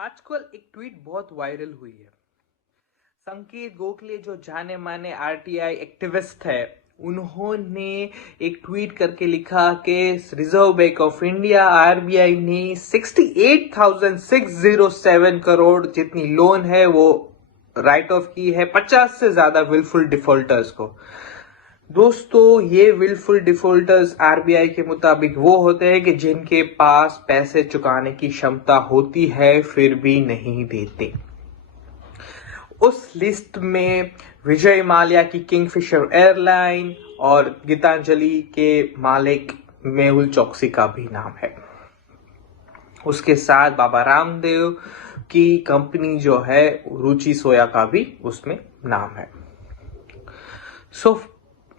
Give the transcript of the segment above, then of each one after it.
आजकल एक ट्वीट बहुत वायरल हुई है। संकेत गोखले जो जाने माने आरटीआई एक्टिविस्ट है, उन्होंने एक ट्वीट करके लिखा कि reserve bank of India RBI ने 68,607 करोड़ जितनी लोन है वो राइट ऑफ की है 50 से ज्यादा विलफुल डिफॉल्टर्स को। दोस्तों, ये विलफुल डिफॉल्टर्स आरबीआई के मुताबिक वो होते हैं कि जिनके पास पैसे चुकाने की क्षमता होती है फिर भी नहीं देते। उस लिस्ट में विजय माल्या की किंगफिशर एयरलाइन और गीतांजलि के मालिक मेहुल चोकसी का भी नाम है। उसके साथ बाबा रामदेव की कंपनी जो है रुचि सोया का भी उसमें नाम है।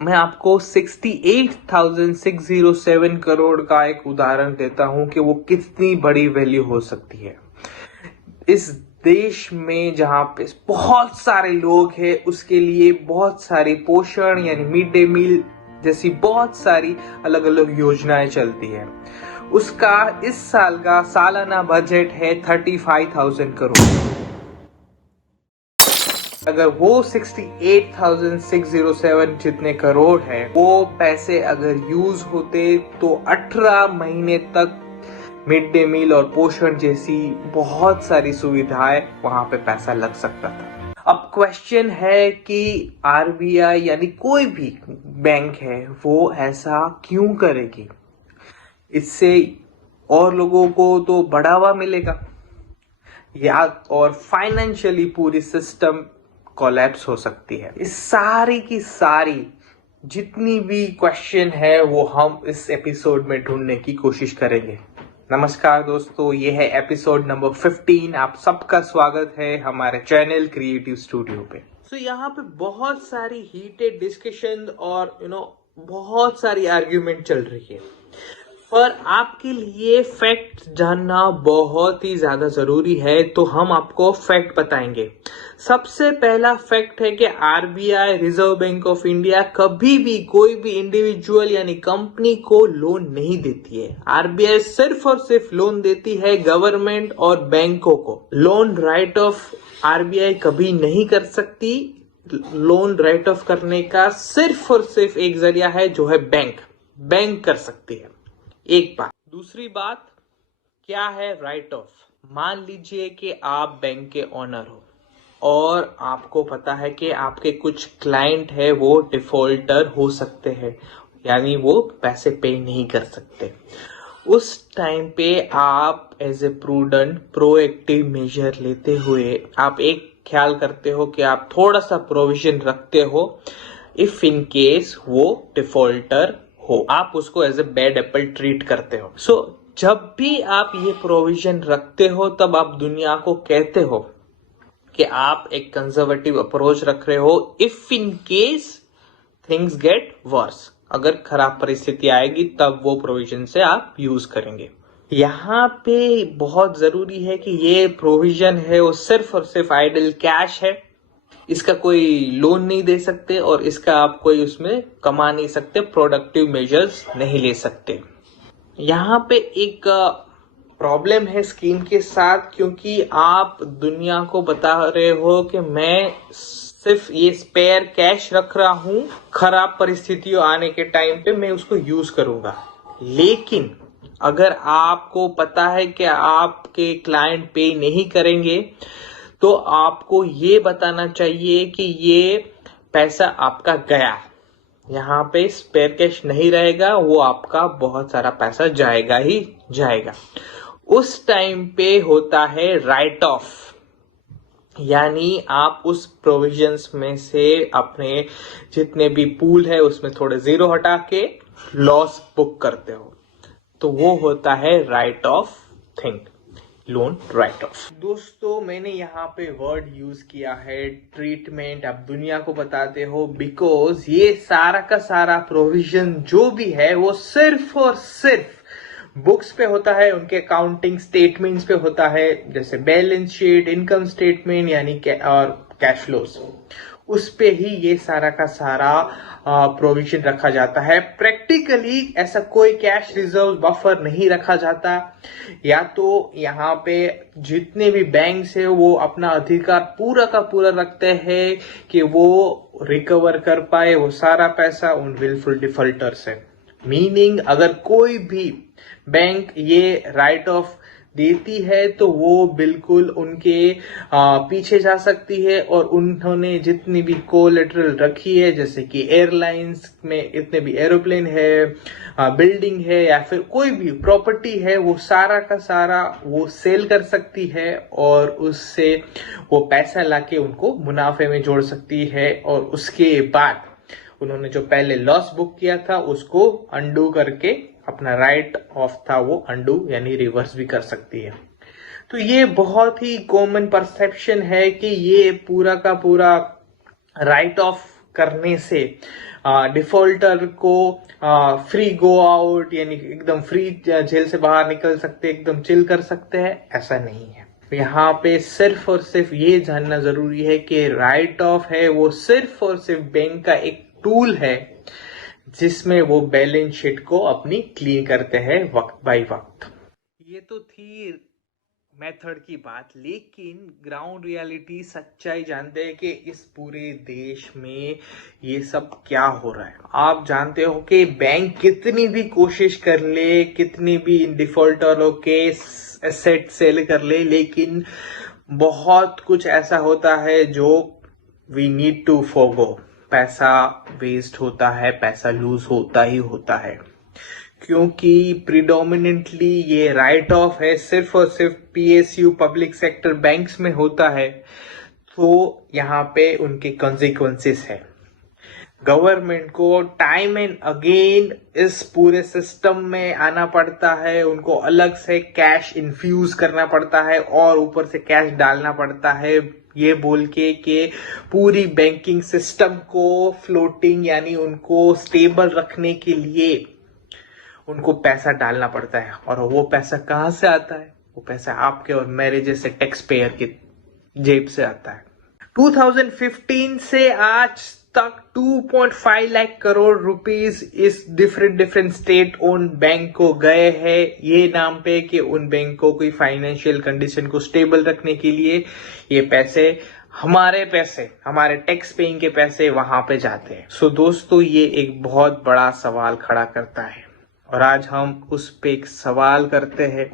मैं आपको 68,607 करोड़ का एक उदाहरण देता हूं कि वो कितनी बड़ी वैल्यू हो सकती है। इस देश में जहां पे बहुत सारे लोग हैं, उसके लिए बहुत सारी पोषण यानी मिड डे मील जैसी बहुत सारी अलग अलग योजनाएं चलती है। उसका इस साल का सालाना बजट है 35,000 करोड़। अगर वो 68,607 जितने करोड़ है, वो पैसे अगर यूज होते तो 18 महीने तक मिड डे मील और पोषण जैसी बहुत सारी सुविधाएं वहां पे पैसा लग सकता था। अब क्वेश्चन है कि आरबीआई यानी कोई भी बैंक है वो ऐसा क्यों करेगी? इससे और लोगों को तो बढ़ावा मिलेगा या और फाइनेंशियली पूरी सिस्टम कोलैप्स हो सकती है। इस सारी की सारी जितनी भी क्वेश्चन है वो हम इस एपिसोड में ढूंढने की कोशिश करेंगे। नमस्कार दोस्तों, ये है एपिसोड नंबर 15। आप सबका स्वागत है हमारे चैनल क्रिएटिव स्टूडियो पे। यहाँ पे बहुत सारी हीटेड डिस्कशन और बहुत सारी आर्ग्यूमेंट चल रही है, पर आपके लिए फैक्ट जानना बहुत ही ज्यादा जरूरी है, तो हम आपको फैक्ट बताएंगे। सबसे पहला फैक्ट है कि RBI reserve bank of India कभी भी कोई भी इंडिविजुअल यानी कंपनी को लोन नहीं देती है। आरबीआई सिर्फ और सिर्फ लोन देती है गवर्नमेंट और बैंकों को। लोन राइट ऑफ आरबीआई कभी नहीं कर सकती। लोन राइट ऑफ करने का सिर्फ और सिर्फ एक जरिया है जो है बैंक कर सकती है। एक बात। दूसरी बात, क्या है राइट ऑफ? मान लीजिए कि आप बैंक के ओनर हो और आपको पता है कि आपके कुछ क्लाइंट है वो डिफॉल्टर हो सकते हैं, यानी वो पैसे पे नहीं कर सकते। उस टाइम पे आप as a prudent proactive measure लेते हुए आप एक ख्याल करते हो कि आप थोड़ा सा प्रोविजन रखते हो। इफ इन केस वो डिफॉल्टर हो, आप उसको as a bad apple treat करते हो। जब भी आप ये प्रोविजन रखते हो तब आप दुनिया को कहते हो कि आप एक कंजर्वेटिव अप्रोच रख रहे हो। If in case things get worse, अगर खराब परिस्थिति आएगी तब वो प्रोविजन से आप यूज करेंगे। यहाँ पे बहुत जरूरी है कि ये प्रोविजन है वो सिर्फ और सिर्फ आइडल कैश है। इसका कोई लोन नहीं दे सकते और इसका आप कोई उसमें कमा नहीं सकते, प्रोडक्टिव मेजर्स नहीं ले सकते। यहाँ पे एक प्रॉब्लम है स्कीम के साथ, क्योंकि आप दुनिया को बता रहे हो कि मैं सिर्फ ये स्पेयर कैश रख रहा हूं, खराब परिस्थितियों आने के टाइम पे मैं उसको यूज करूंगा। लेकिन अगर आपको पता है कि आपके क्लाइंट पे नहीं करेंगे तो आपको ये बताना चाहिए कि ये पैसा आपका गया, यहाँ पे स्पेयर कैश नहीं रहेगा, वो आपका बहुत सारा पैसा जाएगा ही जाएगा। उस टाइम पे होता है राइट ऑफ, यानी आप उस प्रोविजंस में से अपने जितने भी पूल है उसमें थोड़े जीरो हटा के लॉस बुक करते हो, तो वो होता है right of thing, loan right of. दोस्तों, मैंने यहाँ पे वर्ड यूज किया है ट्रीटमेंट। आप दुनिया को बताते हो बिकॉज ये सारा का सारा प्रोविजन जो भी है वो सिर्फ और सिर्फ बुक्स पे होता है, उनके अकाउंटिंग स्टेटमेंट्स पे होता है, जैसे बैलेंस शीट, इनकम स्टेटमेंट यानी और कैश फ्लोज। उस पे ही ये सारा का सारा प्रोविजन रखा जाता है। प्रैक्टिकली ऐसा कोई कैश रिजर्व बफर नहीं रखा जाता। या तो यहाँ पे जितने भी बैंक्स है वो अपना अधिकार पूरा का पूरा रखते हैं कि वो रिकवर कर पाए वो सारा पैसा उन विलफुल डिफॉल्टर से। मीनिंग अगर कोई भी बैंक ये राइट ऑफ देती है तो वो बिल्कुल उनके पीछे जा सकती है, और उन्होंने जितनी भी कोलेटरल रखी है, जैसे कि एयरलाइंस में इतने भी एरोप्लेन है, बिल्डिंग है, या फिर कोई भी प्रॉपर्टी है, वो सारा का सारा वो सेल कर सकती है और उससे वो पैसा लाके उनको मुनाफे में जोड़ सकती है, और उसके बाद उन्होंने जो पहले लॉस बुक किया था उसको अंडू करके अपना राइट ऑफ था वो अंडू यानी रिवर्स भी कर सकती है। तो ये बहुत ही कॉमन परसेप्शन है कि ये पूरा का पूरा राइट ऑफ करने से डिफॉल्टर को फ्री गो आउट यानी एकदम फ्री जेल से बाहर निकल सकते, एकदम चिल कर सकते हैं। ऐसा नहीं है। यहाँ पे सिर्फ और सिर्फ ये जानना जरूरी है कि राइट ऑफ है वो सिर्फ और सिर्फ बैंक का एक टूल है जिसमें वो बैलेंस शीट को अपनी क्लीन करते हैं वक्त बाय वक्त। ये तो थी मेथड की बात, लेकिन ग्राउंड रियलिटी सच्चाई जानते हैं कि इस पूरे देश में ये सब क्या हो रहा है। आप जानते हो कि बैंक कितनी भी कोशिश कर ले, कितनी भी इन डिफॉल्टरों के एसेट सेल कर ले, लेकिन बहुत कुछ ऐसा होता है जो वी नीड टू फॉरगो। पैसा वेस्ट होता है, पैसा लूज होता ही होता है, क्योंकि प्रिडोमिनेंटली ये राइट ऑफ है सिर्फ और सिर्फ पीएसयू पब्लिक सेक्टर बैंक्स में होता है। तो यहाँ पे उनके कॉन्सिक्वेंसेस है। गवर्नमेंट को टाइम एंड अगेन इस पूरे सिस्टम में आना पड़ता है, उनको अलग से कैश इन्फ्यूज करना पड़ता है और ऊपर से कैश डालना पड़ता है, ये बोल के कि पूरी बैंकिंग सिस्टम को फ्लोटिंग यानी उनको स्टेबल रखने के लिए उनको पैसा डालना पड़ता है। और वो पैसा कहाँ से आता है? वो पैसा आपके और मेरे जैसे टैक्स पेयर की जेब से आता है। 2015 से आज तक 2.5 लाख करोड़ रुपीस इस डिफरेंट स्टेट ओन बैंक को गए हैं, ये नाम पे कि उन बैंकों की फाइनेंशियल कंडीशन को स्टेबल रखने के लिए ये पैसे हमारे टैक्स पेइंग के पैसे वहां पे जाते हैं। सो दोस्तों, ये एक बहुत बड़ा सवाल खड़ा करता है, और आज हम उस पे एक सवाल करते हैं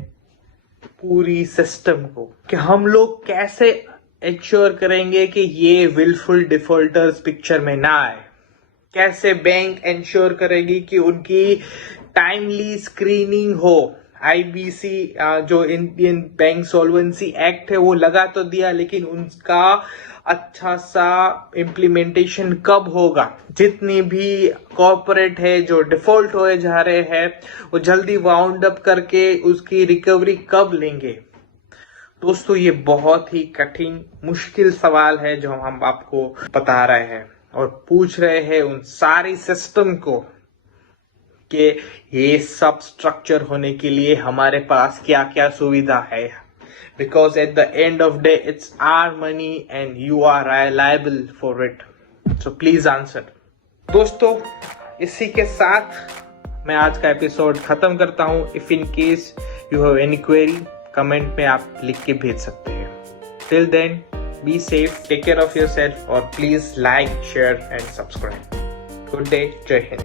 पूरी सिस्टम को कि हम लोग कैसे इंश्योर करेंगे कि ये विलफुल डिफॉल्टर्स पिक्चर में ना आए। कैसे बैंक इंश्योर करेगी कि उनकी टाइमली स्क्रीनिंग हो। आईबीसी जो इंडियन बैंक सॉल्वेंसी एक्ट है वो लगा तो दिया, लेकिन उनका अच्छा सा इम्प्लीमेंटेशन कब होगा? जितनी भी कॉर्पोरेट है जो डिफॉल्ट होए जा रहे हैं वो जल्दी वाउंड अप करके उसकी रिकवरी कब लेंगे? दोस्तों, ये बहुत ही कठिन मुश्किल सवाल है जो हम आपको बता रहे हैं और पूछ रहे हैं उन सारी सिस्टम को कि ये सब स्ट्रक्चर होने के लिए हमारे पास क्या क्या सुविधा है। Because at the end of day it's our money and you are liable for it, so please answer. दोस्तों, इसी के साथ मैं आज का एपिसोड खत्म करता हूं। If in case you have any query, comment में आप लिख के भेज सकते हैं। Till then, be safe, take care of yourself, और please like, share and subscribe. Good day, जय हिंद।